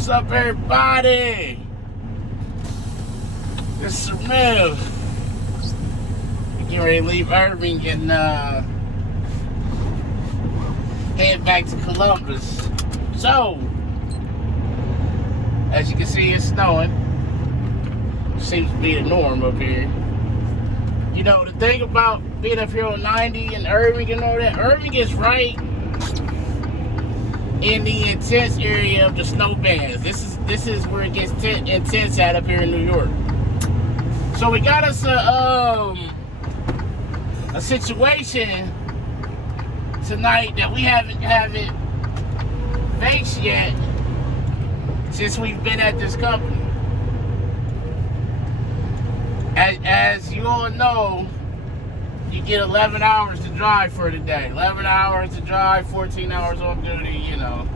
What's up, everybody? This is Mel. We're getting ready to leave Irving and head back to Columbus. So, as you can see, it's snowing. Seems to be the norm up here. You know, the thing about being up here on 90 and Irving and all that, Irving is right in the intense area of the snow bands. This is where it gets intense at up here in New York. So we got us a situation tonight that we haven't faced yet since we've been at this company. As you all know, you get 11 hours to drive for the day. 11 hours to drive, 14 hours on duty, you know.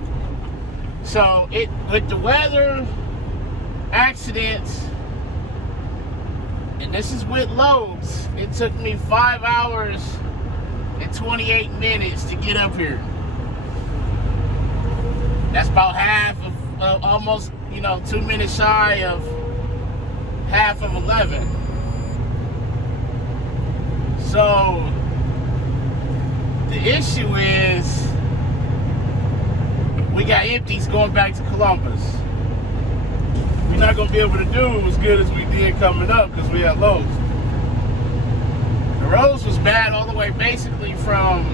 So with the weather, accidents, and this is with loads, it took me 5 hours and 28 minutes to get up here. That's about half of, almost, 2 minutes shy of half of 11. So the issue is we got empties going back to Columbus. We're not going to be able to do as good as we did coming up because we had loads. The roads was bad all the way basically from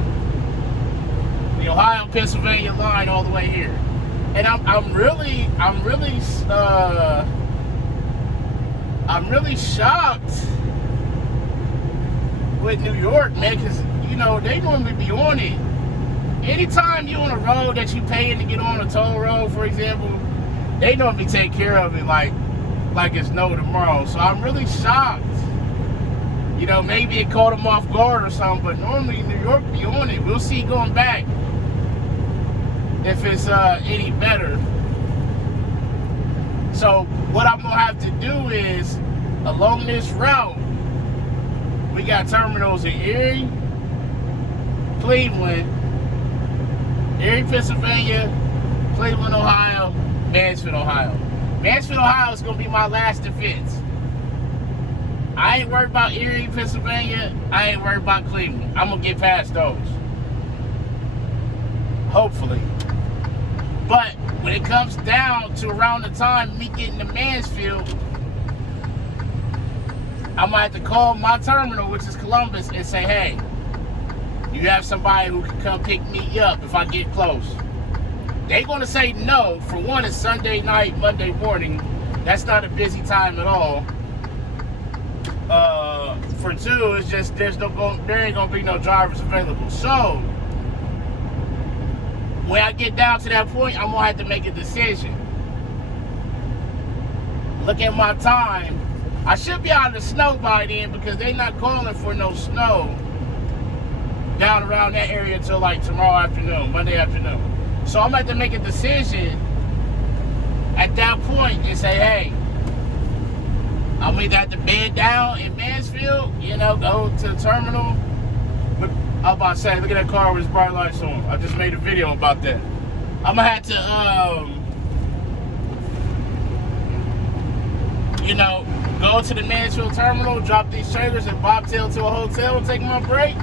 the Ohio-Pennsylvania line all the way here. And I'm really shocked with New York, man, because they normally be on it. Anytime you on a road that you paying to get on, a toll road, for example, they normally take care of it like it's no tomorrow. So I'm really shocked. Maybe it caught them off guard or something, but normally New York be on it. We'll see going back if it's any better. So what I'm gonna have to do is, along this route, we got terminals in Erie, Cleveland, Erie, Pennsylvania, Cleveland, Ohio, Mansfield, Ohio. Mansfield, Ohio is going to be my last defense. I ain't worried about Erie, Pennsylvania. I ain't worried about Cleveland. I'm going to get past those. Hopefully. But when it comes down to around the time me getting to Mansfield, I'm going to have to call my terminal, which is Columbus, and say, hey, you have somebody who can come pick me up if I get close. They're going to say no. For one, it's Sunday night, Monday morning. That's not a busy time at all. For two, it's just there ain't going to be no drivers available. So, when I get down to that point, I'm going to have to make a decision. Look at my time. I should be out of the snow by then because they're not calling for no snow down around that area until like tomorrow afternoon, Monday afternoon. So I'm going to have to make a decision at that point and say, hey, I'm either have to bed down in Mansfield, go to the terminal. But I was about to say, look at that car with its bright lights on. I just made a video about that. I'm going to have to, go to the Mansfield terminal, drop these trailers and bobtail to a hotel and take my break.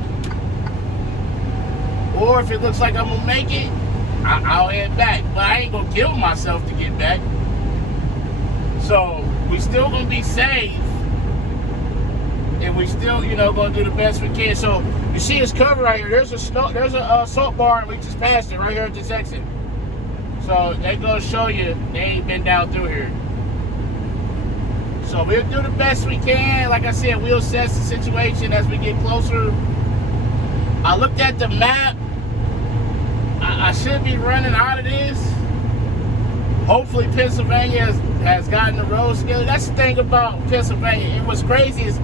Or if it looks like I'm going to make it, I'll head back. But I ain't going to kill myself to get back. So we still going to be safe. And we still, going to do the best we can. So you see it's covered right here. There's a salt bar and we just passed it right here at this exit. So they're going to show you they ain't been down through here. So we'll do the best we can. Like I said, we'll assess the situation as we get closer. I looked at the map. I should be running out of this. Hopefully Pennsylvania has gotten the roads together. That's the thing about Pennsylvania. And what's crazy is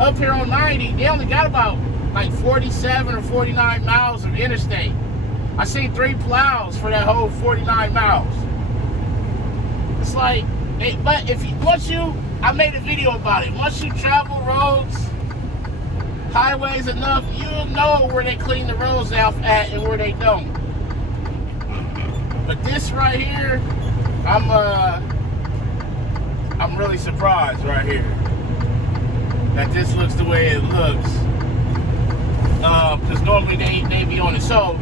up here on 90, they only got about like 47 or 49 miles of interstate. I seen 3 plows for that whole 49 miles. It's like, but I made a video about it. Once you travel roads, highways enough, you'll know where they clean the roads out at and where they don't. But this right here, I'm really surprised right here that this looks the way it looks. Because normally they be on it. So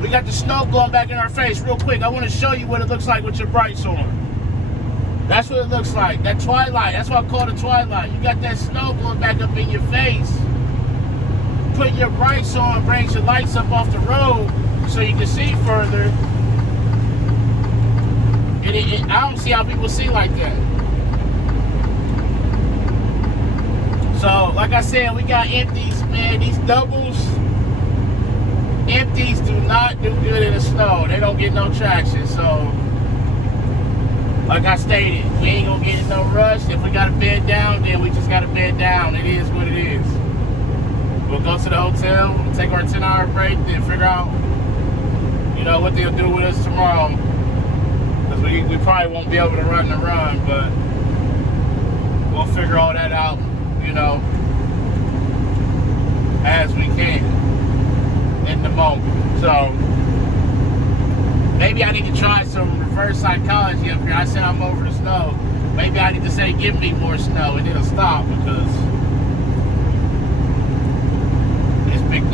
we got the snow blowing back in our face. Real quick, I want to show you what it looks like with your brights on. That's what it looks like. That twilight. That's why I call it twilight. You got that snow blowing back up in your face. Putting your brights on brings your lights up off the road so you can see further. And I don't see how people see like that. So, like I said, we got empties, man. These doubles, empties do not do good in the snow. They don't get no traction. So, like I stated, we ain't gonna get in no rush. If we gotta bed down, then we just gotta bed down. It is what it is. We'll go to the hotel, we'll take our 10-hour break, then figure out, you know, what they'll do with us tomorrow. Because we probably won't be able to run the run, but we'll figure all that out, you know, as we can in the moment. So maybe I need to try some reverse psychology up here. I said I'm over the snow. Maybe I need to say, give me more snow, and it'll stop, because this big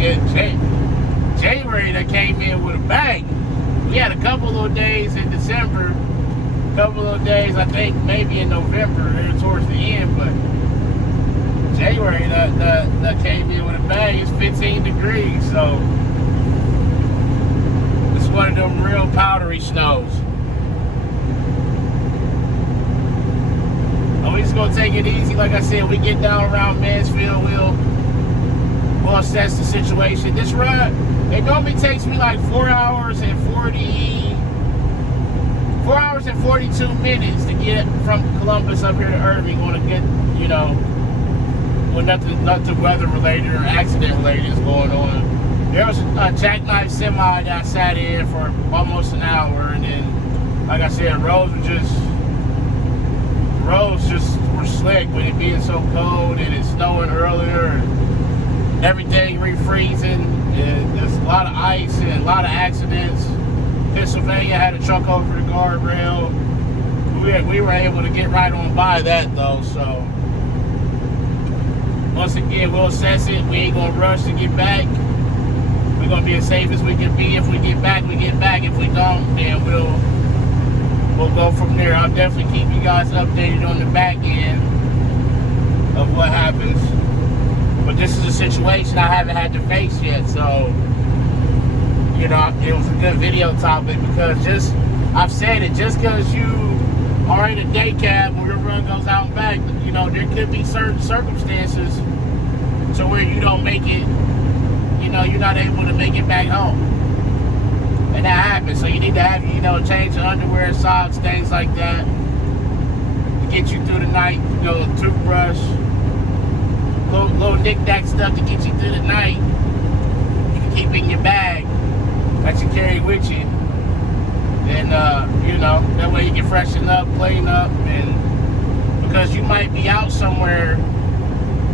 January that came in with a bang. We had a couple of days in December, a couple of days, I think, maybe in November, there towards the end, but January that came in with a bang. It's 15 degrees, so it's one of them real powdery snows. And we just gonna take it easy. Like I said, we get down around Mansfield, we'll assess the situation. This run, it normally takes me like 4 hours and 42 minutes to get from Columbus up here to Irving on a good, you know, when nothing weather related or accident related is going on. There was a jackknife semi that I sat in for almost an hour, and then, like I said, roads just were slick with it being so cold and it's snowing earlier and everything refreezing, and there's a lot of ice and a lot of accidents. Pennsylvania had a truck over the guardrail. We were able to get right on by that though, so once again, we'll assess it. We ain't gonna rush to get back. We're gonna be as safe as we can be. If we get back, we get back. If we don't, then we'll go from there. I'll definitely keep you guys updated on the back end of what happens. But this is a situation I haven't had to face yet, so you know, it was a good video topic, because I've said it, just because you are in a day cab or your run goes out and back, you know, there could be certain circumstances to where you don't make it, you know, you're not able to make it back home. And that happens. So you need to have, you know, change your underwear, socks, things like that to get you through the night. You know, toothbrush, little knick-knack stuff to get you through the night. You can keep in your bag that you carry with you. And, you know, that way you can freshen up, clean up, and because you might be out somewhere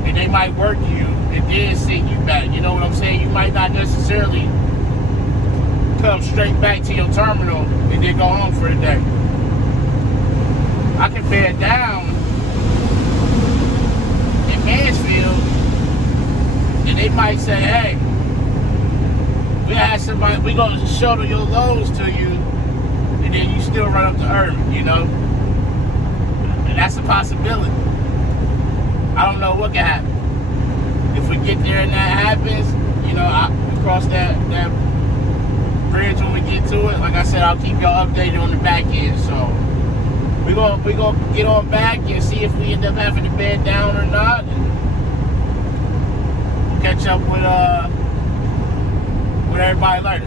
and they might work you and then send you back. You know what I'm saying? You might not necessarily come straight back to your terminal and then go home for the day. I can bed down in Mansfield and they might say, hey, we had somebody, we gonna shuttle your loads to you, and then you still run up to Irving, you know? And that's a possibility. I don't know what can happen. If we get there and that happens, you know, we cross that bridge when we get to it. Like I said, I'll keep y'all updated on the back end. So we gonna get on back and see if we end up having to bed down or not. And we'll catch up with everybody later.